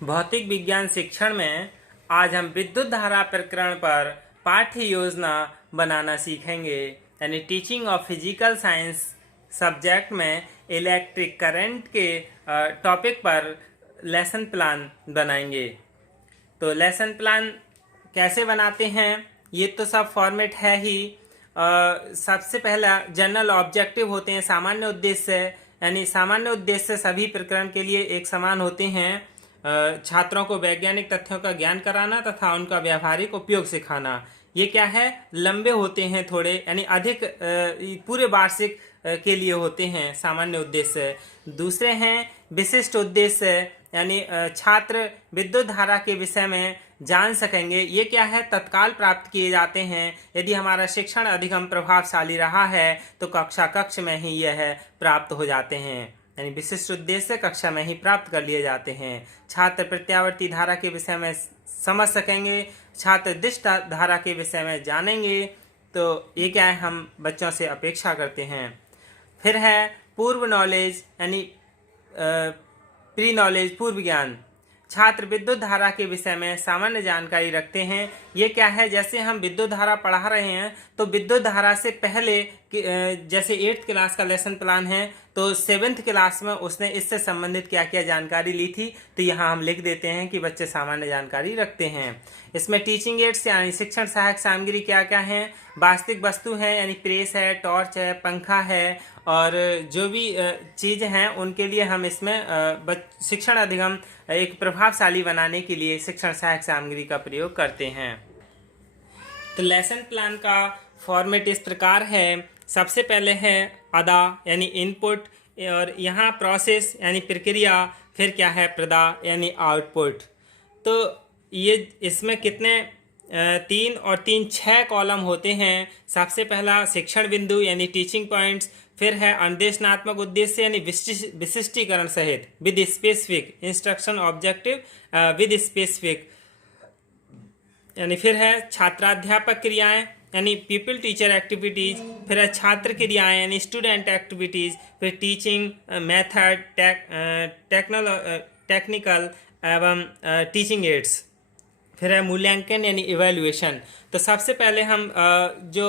भौतिक विज्ञान शिक्षण में आज हम विद्युत धारा प्रकरण पर पाठ्य योजना बनाना सीखेंगे। यानी teaching of physical science subject में इलेक्ट्रिक करंट के टॉपिक पर लेसन प्लान बनाएंगे। तो लेसन प्लान कैसे बनाते हैं, ये तो सब फॉर्मेट है ही। सबसे पहला जनरल ऑब्जेक्टिव होते हैं, सामान्य उद्देश्य। यानी सामान्य उद्देश्य सभी प्रकरण के लिए एक समान होते हैं। छात्रों को वैज्ञानिक तथ्यों का ज्ञान कराना तथा उनका व्यावहारिक उपयोग सिखाना। ये क्या है, लंबे होते हैं थोड़े, यानी अधिक पूरे वार्षिक के लिए होते हैं सामान्य उद्देश्य। दूसरे हैं विशिष्ट उद्देश्य, यानी छात्र विद्युत धारा के विषय में जान सकेंगे। ये क्या है, तत्काल प्राप्त किए जाते हैं। यदि हमारा शिक्षण अधिगम प्रभावशाली रहा है तो कक्ष में ही यह प्राप्त हो जाते हैं। यानी विशिष्ट उद्देश्य कक्षा में ही प्राप्त कर लिए जाते हैं। छात्र प्रत्यावर्ती धारा के विषय में समझ सकेंगे, छात्र दिश धारा के विषय में जानेंगे। तो ये क्या है, हम बच्चों से अपेक्षा करते हैं। फिर है पूर्व नॉलेज, यानी प्री नॉलेज, पूर्व ज्ञान। छात्र विद्युत धारा के विषय में सामान्य जानकारी रखते हैं। ये क्या है, जैसे हम विद्युत धारा पढ़ा रहे हैं तो विद्युत धारा से पहले जैसे 8th क्लास का लेसन प्लान है तो 7th क्लास में उसने इससे संबंधित क्या क्या जानकारी ली थी, तो यहाँ हम लिख देते हैं कि बच्चे सामान्य जानकारी रखते हैं। इसमें टीचिंग एड्स यानी शिक्षण सहायक सामग्री क्या क्या है, वास्तविक वस्तु है यानी प्रेस है, टॉर्च है, पंखा है, और जो भी चीज़ हैं उनके लिए हम इसमें शिक्षण अधिगम एक प्रभावशाली बनाने के लिए शिक्षण सहायक सामग्री का प्रयोग करते हैं। तो लेसन प्लान का फॉर्मेट इस प्रकार है। सबसे पहले है अदा यानी इनपुट, और यहाँ प्रोसेस यानी प्रक्रिया, फिर क्या है प्रदा यानी आउटपुट। तो ये इसमें कितने 3 और 3 6 कॉलम होते हैं। सबसे पहला शिक्षण बिंदु यानी टीचिंग पॉइंट्स, फिर है अनुदेशनात्मक उद्देश्य यानी विशिष्टीकरण सहित with specific instruction objective with specific, यानी फिर है छात्राध्यापक क्रियाएं यानी पीपल टीचर एक्टिविटीज, फिर है छात्र क्रियाएं यानी स्टूडेंट एक्टिविटीज, फिर टीचिंग मेथड टेक्निकल एवं टीचिंग एड्स, फिर है मूल्यांकन यानी इवैल्यूएशन। तो सबसे पहले हम जो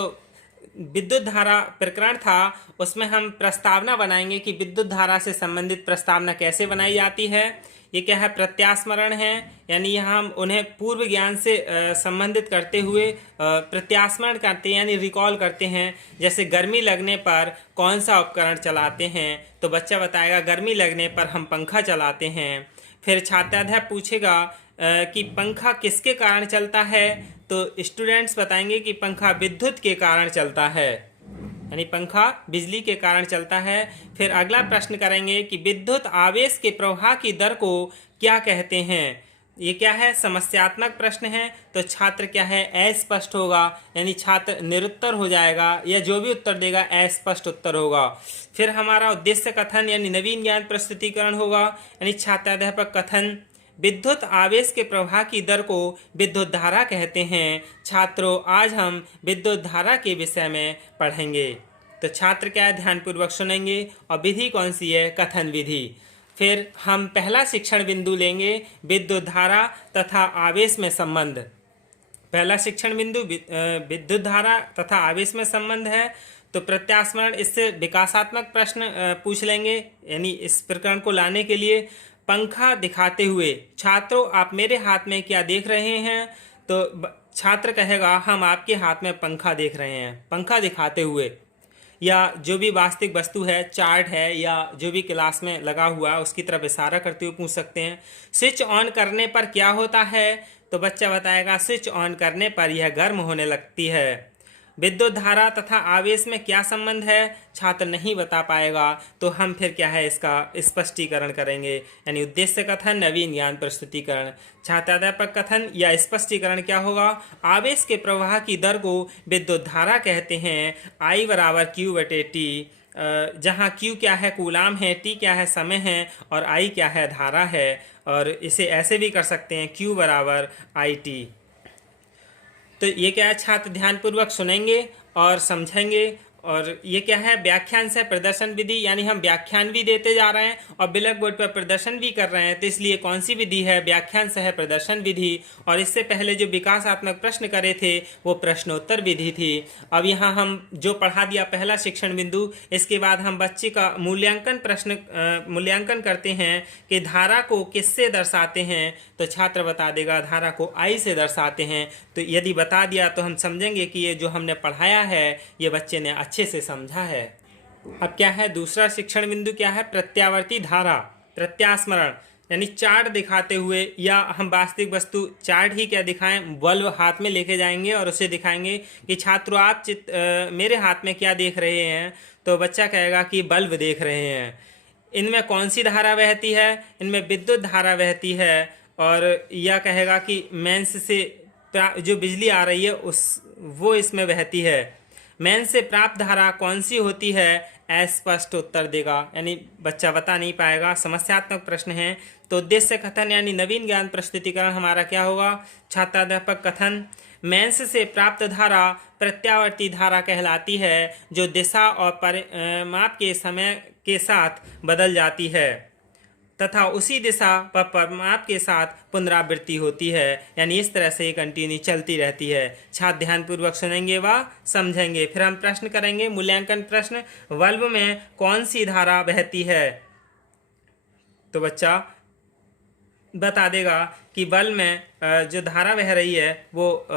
विद्युत धारा प्रकरण था उसमें हम प्रस्तावना बनाएंगे कि विद्युत धारा से संबंधित प्रस्तावना कैसे बनाई जाती है। ये क्या है, प्रत्यास्मरण है, यानी यहाँ हम उन्हें पूर्व ज्ञान से संबंधित करते हुए प्रत्यास्मरण करते हैं यानी रिकॉल करते हैं। जैसे गर्मी लगने पर कौन सा उपकरण चलाते हैं, तो बच्चा बताएगा गर्मी लगने पर हम पंखा चलाते हैं। फिर छात्राध्यापक पूछेगा कि पंखा किसके कारण चलता है, तो स्टूडेंट्स बताएंगे कि पंखा विद्युत के कारण चलता है, यानी पंखा बिजली के कारण चलता है। फिर अगला प्रश्न करेंगे कि विद्युत आवेश के प्रवाह की दर को क्या कहते हैं। ये क्या है, समस्यात्मक प्रश्न है, तो छात्र क्या है अस्पष्ट होगा, यानी छात्र निरुत्तर हो जाएगा, या जो भी उत्तर देगा अस्पष्ट उत्तर होगा। फिर हमारा उद्देश्य कथन यानी नवीन ज्ञान प्रस्तुतिकरण होगा, यानी छात्राध्यापक कथन। विद्युत आवेश के प्रवाह की दर को विद्युत धारा कहते हैं। छात्रों, आज हम विद्युत धारा के विषय में पढ़ेंगे। तो छात्र क्या है, ध्यानपूर्वक सुनेंगे। और विधि कौन सी है, कथन विधि। फिर हम पहला शिक्षण बिंदु लेंगे, विद्युत धारा तथा आवेश में संबंध। पहला शिक्षण बिंदु विद्युत धारा तथा आवेश में संबंध है। तो प्रत्यास्मरण, इससे विकासात्मक प्रश्न पूछ लेंगे, यानी इस प्रकरण को लाने के लिए पंखा दिखाते हुए, छात्रों आप मेरे हाथ में क्या देख रहे हैं, तो छात्र कहेगा हम आपके हाथ में पंखा देख रहे हैं, पंखा दिखाते हुए। या जो भी वास्तविक वस्तु है, चार्ट है, या जो भी क्लास में लगा हुआ है उसकी तरफ इशारा करते हुए पूछ सकते हैं। स्विच ऑन करने पर क्या होता है, तो बच्चा बताएगा स्विच ऑन करने पर यह गर्म होने लगती है। विद्युत धारा तथा आवेश में क्या संबंध है, छात्र नहीं बता पाएगा, तो हम फिर क्या है इसका स्पष्टीकरण करेंगे, यानी उद्देश्य कथन, नवीन ज्ञान प्रस्तुतिकरण। छात्राध्यापक कथन या स्पष्टीकरण क्या होगा, आवेश के प्रवाह की दर को विद्युत धारा कहते हैं। I = Q/T, जहाँ Q क्या है, कूलाम है, T क्या है, समय है, और I क्या है, धारा है। और इसे ऐसे भी कर सकते हैं, Q = IT। तो ये क्या है, छात्र ध्यानपूर्वक सुनेंगे और समझेंगे और ये क्या है, व्याख्यान से प्रदर्शन विधि, यानी हम व्याख्यान भी देते जा रहे हैं और ब्लैक बोर्ड पर प्रदर्शन भी कर रहे हैं, तो इसलिए कौन सी विधि है, व्याख्यान सह प्रदर्शन विधि। और इससे पहले जो विकासात्मक प्रश्न करे थे वो प्रश्नोत्तर विधि थी। अब यहाँ हम जो पढ़ा दिया पहला शिक्षण बिंदु, इसके बाद हम बच्चे का मूल्यांकन करते हैं कि धारा को किससे दर्शाते हैं, तो छात्र बता देगा धारा को आई से दर्शाते हैं। तो यदि बता दिया तो हम समझेंगे कि ये जो हमने पढ़ाया है ये बच्चे ने अच्छे से समझा है। अब क्या है दूसरा शिक्षण बिंदु, क्या है, प्रत्यावर्ती धारा, प्रत्यास्मरण, यानी चार्ट दिखाते हुए, या हम वास्तविक वस्तु चार्ट ही क्या दिखाएं, बल्ब हाथ में लेके जाएंगे और उसे दिखाएंगे कि छात्रों आप मेरे हाथ में क्या देख रहे हैं, तो बच्चा कहेगा कि बल्ब देख रहे हैं। इनमें कौन सी धारा बहती है, इनमें विद्युत धारा बहती है। और यह कहेगा कि मेंस से जो बिजली आ रही है वो इसमें बहती है। मेंस से प्राप्त धारा कौन सी होती है, अस्पष्ट उत्तर देगा, यानी बच्चा बता नहीं पाएगा। समस्यात्मक प्रश्न है तो उद्देश्य कथन यानी नवीन ज्ञान प्रस्तुतिकरण हमारा क्या होगा, छात्राध्यापक कथन। मेंस से प्राप्त धारा प्रत्यावर्ती धारा कहलाती है, जो दिशा और परिमाप के समय के साथ बदल जाती है तथा उसी दिशा पर परिमाप के साथ पुनरावृत्ति होती है, यानी इस तरह से ये कंटिन्यू चलती रहती है। छात्र ध्यानपूर्वक सुनेंगे व समझेंगे। फिर हम प्रश्न करेंगे, मूल्यांकन प्रश्न, बल्ब में कौन सी धारा बहती है, तो बच्चा बता देगा कि बल्ब में जो धारा बह रही है वो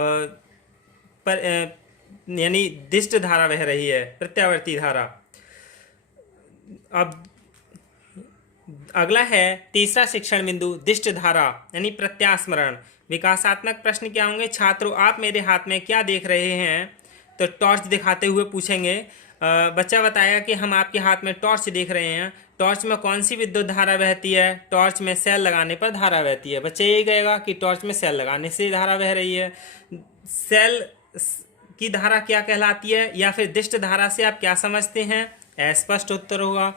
यानी दिष्ट धारा बह रही है, प्रत्यावर्ती धारा। अब अगला है तीसरा शिक्षण बिंदु, दिष्ट धारा यानी प्रत्यास्मरण। विकासात्मक प्रश्न क्या होंगे, छात्रों आप मेरे हाथ में क्या देख रहे हैं, तो टॉर्च दिखाते हुए पूछेंगे। बच्चा बताएगा कि हम आपके हाथ में टॉर्च देख रहे हैं। टॉर्च में कौन सी विद्युत धारा बहती है, टॉर्च में सेल लगाने पर धारा बहती है। बच्चा यही कहेगा कि टॉर्च में सेल लगाने से धारा बह रही है। सेल की धारा क्या कहलाती है, या फिर दिष्ट धारा से आप क्या समझते हैं, अस्पष्ट उत्तर होगा।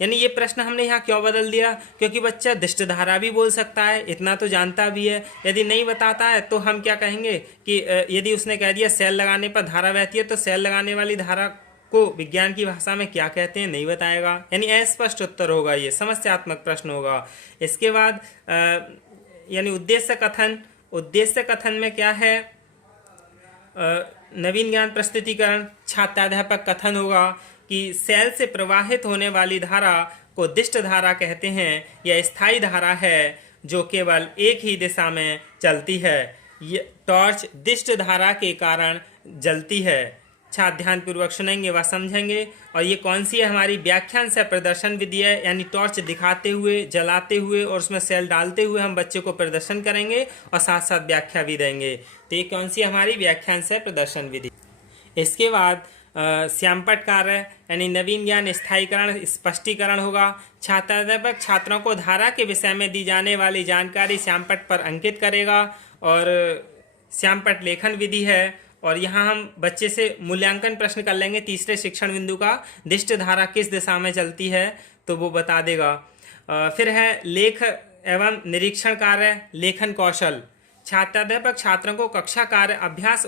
यानी ये प्रश्न हमने यहाँ क्यों बदल दिया, क्योंकि बच्चा दिष्ट धारा भी बोल सकता है, इतना तो जानता भी है। यदि नहीं बताता है तो हम क्या कहेंगे कि यदि उसने कह दिया सेल लगाने पर धारा बहती है, तो सेल लगाने वाली धारा को विज्ञान की भाषा में क्या कहते हैं, नहीं बताएगा, यानी अस्पष्ट उत्तर होगा, ये समस्यात्मक प्रश्न होगा। इसके बाद यानी उद्देश्य कथन। उद्देश्य कथन में क्या है, नवीन ज्ञान प्रस्तुतिकरण, छात्राध्यापक कथन होगा कि सेल से प्रवाहित होने वाली धारा को दिष्ट धारा कहते हैं। यह स्थायी धारा है जो केवल एक ही दिशा में चलती है। ये टॉर्च दिष्ट धारा के कारण जलती है। छात्र ध्यानपूर्वक सुनेंगे व समझेंगे। और ये कौन सी है, हमारी व्याख्यान से प्रदर्शन विधि है, यानी टॉर्च दिखाते हुए, जलाते हुए और उसमें सेल डालते हुए हम बच्चे को प्रदर्शन करेंगे और साथ साथ व्याख्या भी देंगे। तो ये कौन सी हमारी व्याख्यान से प्रदर्शन विधि। इसके बाद श्यामपट्ट कार्य यानी नवीन ज्ञान स्थायीकरण स्पष्टीकरण होगा। छात्राध्यापक छात्रों को धारा के विषय में दी जाने वाली जानकारी श्यामपट्ट पर अंकित करेगा और श्यामपट्ट लेखन विधि है। और यहाँ हम बच्चे से मूल्यांकन प्रश्न कर लेंगे तीसरे शिक्षण बिंदु का, दिष्ट धारा किस दिशा में चलती है, तो वो बता देगा। फिर है लेख एवं निरीक्षण कार्य, लेखन कौशल। छात्राध्यापक छात्रों को कक्षा कार्य अभ्यास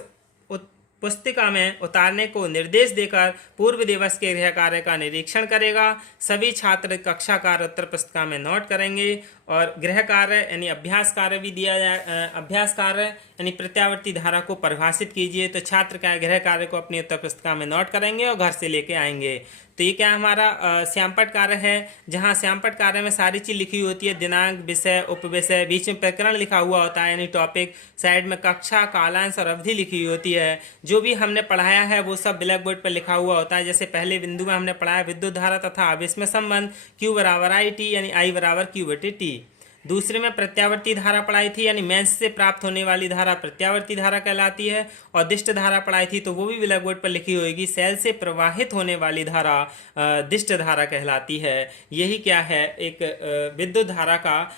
पुस्तिका में उतारने को निर्देश देकर पूर्व दिवस के गृह कार्य का निरीक्षण करेगा। सभी छात्र कक्षा कार्य उत्तर पुस्तिका में नोट करेंगे और गृह कार्य यानी अभ्यास कार्य भी दिया जाए। अभ्यास कार्य यानी प्रत्यावर्ती धारा को परिभाषित कीजिए, तो छात्र क्या गृह कार्य को अपनी उत्तर पुस्तिका में नोट करेंगे और घर से लेके आएंगे। तो ये क्या हमारा श्यामपट्ट कार्य है, जहाँ श्यामपट्ट कार्य में सारी चीज़ लिखी होती है, दिनांक, विषय, उपविषय, बीच में प्रकरण लिखा हुआ होता है यानी टॉपिक, साइड में कक्षा, कालांश और अवधि लिखी होती है। जो भी हमने पढ़ाया है वो सब ब्लैक बोर्ड पर लिखा हुआ होता है। जैसे पहले बिंदु में हमने पढ़ाया विद्युत धारा तथा आवेश में संबंध, Q बराबर IT यानी I बराबर Q/T। दूसरे में प्रत्यावर्ती धारा पढ़ाई थी, यानी मेंस से प्राप्त होने वाली धारा प्रत्यावर्ती धारा कहलाती है। और दिष्ट धारा पढ़ाई थी तो वो भी ब्लैक बोर्ड पर लिखी होगी, सेल से प्रवाहित होने वाली धारा दिष्ट धारा कहलाती है। यही क्या है, एक विद्युत धारा का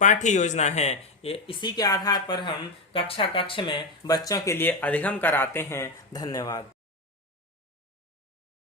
पाठ्य योजना है। इसी के आधार पर हम कक्षा में बच्चों के लिए अधिगम कराते हैं। धन्यवाद।